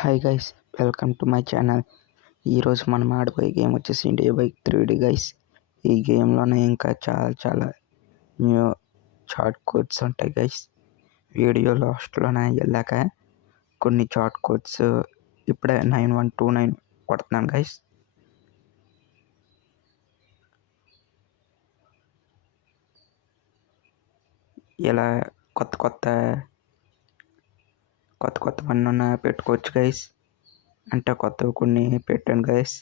Hi guys, welcome to my channel. ఈరోజు మనం ఆడిపోయే game వచ్చేసి ఇండియా బైక్ 3D గైస్. ఈ గేమ్లోనే ఇంకా చాలా న్యూ షార్ట్ కోడ్స్ ఉంటాయి గైస్. వీడియో లాస్ట్లోనే వెళ్ళాక కొన్ని షార్ట్ కోడ్స్ ఇప్పుడే 9129 కొడుతున్నాను గైస్. ఇలా కొత్త పన్నున్న పెట్టుకోవచ్చు గైస్. అంటే కొత్తవి కొన్ని పెట్టాను గైస్.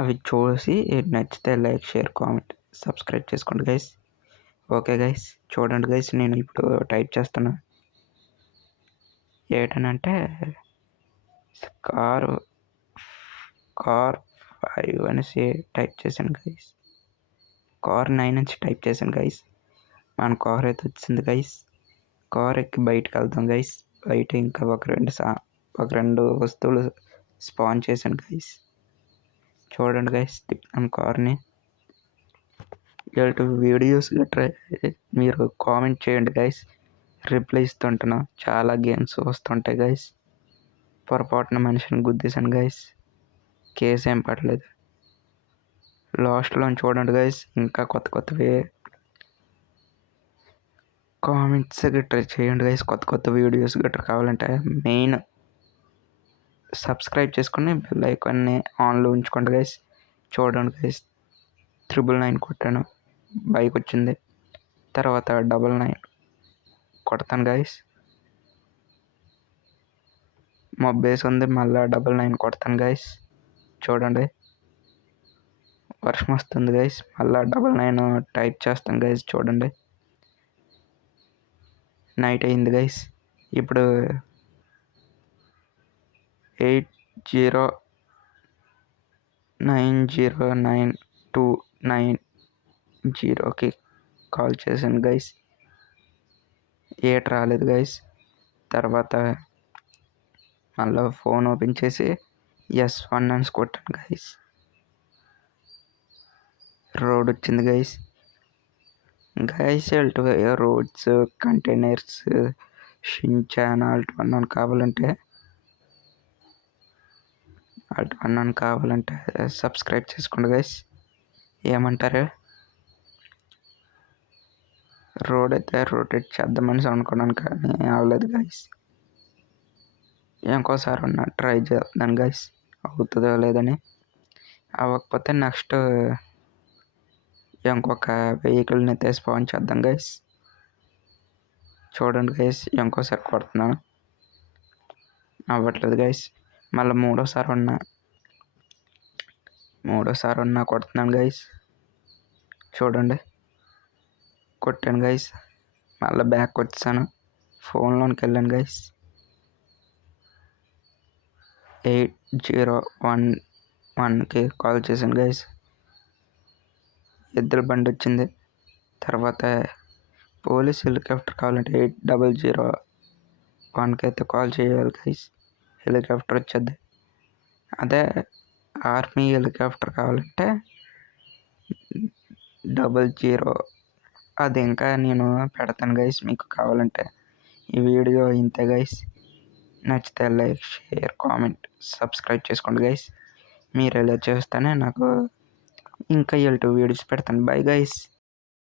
అవి చూసి నచ్చితే లైక్, షేర్, కామెంట్, సబ్స్క్రైబ్ చేసుకోండి గైస్. ఓకే గైస్, చూడండి గైస్, నేను ఇప్పుడు టైప్ చేస్తున్నా. ఏంటనంటే కార్ 5 అనేసి టైప్ చేశాను గైస్. కార్ 9 నుంచి టైప్ చేశాను గైస్. మన కార్ అయితే వచ్చింది గైస్. కార్ ఎక్కి బయటకు వెళ్తాం గైస్. బయట ఇంకా ఒక రెండు వస్తువులు స్పాన్ చేశాను గైస్. చూడండి గైస్, తిప్పాను కార్ని. ఇలాంటి వీడియోస్ గట్రా మీరు కామెంట్ చేయండి గైస్. రిప్లై ఇస్తుంటున్నా. చాలా గేమ్స్ వస్తుంటాయి గైస్. పొరపాటున మనిషిని గుద్దేశాను గైస్. కేసు ఏం పడలేదు. లాస్ట్లో చూడండి గైస్, ఇంకా కొత్తవి కామెంట్స్ గట్రా చేయండి గైస్. కొత్త వీడియోస్ గట్రా కావాలంటే మెయిన్ సబ్స్క్రైబ్ చేసుకుని బెల్ ఐకాన్ని ఆన్లో ఉంచుకోండి గైస్. చూడండి గైస్, 999 కొట్టాను, బైక్ వచ్చింది. తర్వాత 99 కొడతాను గైస్. బేస్ ఉంది, మళ్ళీ 99 కొడతాను గైస్. చూడండి, వర్షం వస్తుంది గైస్. మళ్ళీ 99 టైప్ చేస్తాను గైస్. చూడండి, నైట్ అయింది గైస్. ఇప్పుడు 80909290కి కాల్ చేశాను గైస్. రాలేదు గైస్. తర్వాత మళ్ళీ ఫోన్ ఓపెన్ చేసి S1 అని కొట్టాను గైస్. రోడ్ వచ్చింది guys. Roads, containers, Shin-chan, Alt one కావాలంటే సబ్స్క్రైబ్ చేసుకోండి గైస్. ఏమంటారు? రోడ్ అయితే రొటేట్ చేద్దామని అనుకున్నాను, కానీ అవ్వలేదు గైస్. ఇంకోసారి ట్రై చేస్తున్నాను గైస్, అవుతుందో లేదని. అవ్వకపోతే నెక్స్ట్ ఇంకొక వెహికల్ని అయితే స్పాన్ చేద్దాం గైస్. చూడండి గైస్, ఇంకోసారి కొడుతున్నాను, అవ్వట్లేదు గైస్. మళ్ళీ మూడోసారి కొడుతున్నాను గైస్. చూడండి, కొట్టాను గైస్. మళ్ళీ బ్యాక్ వచ్చాను, ఫోన్లోనికి వెళ్ళాను గైస్. 8011కి కాల్ చేశాను గైస్. ఎద్దుల బండి వచ్చింది. తర్వాత పోలీస్ హెలికాప్టర్ కావాలంటే 8001కి అయితే కాల్ చేయాలి గైస్. హెలికాప్టర్ వచ్చేది. అదే ఆర్మీ హెలికాప్టర్ కావాలంటే 00. అది ఇంకా నేను పెడతాను గైస్, మీకు కావాలంటే. ఈ వీడియో ఇంతే గైస్. నచ్చితే లైక్, షేర్, కామెంట్, సబ్స్క్రైబ్ చేసుకోండి గైస్. మీరు ఎలా చేస్తేనే నాకు ఇంకా వీడియోస్ పెడతాను. Bye guys.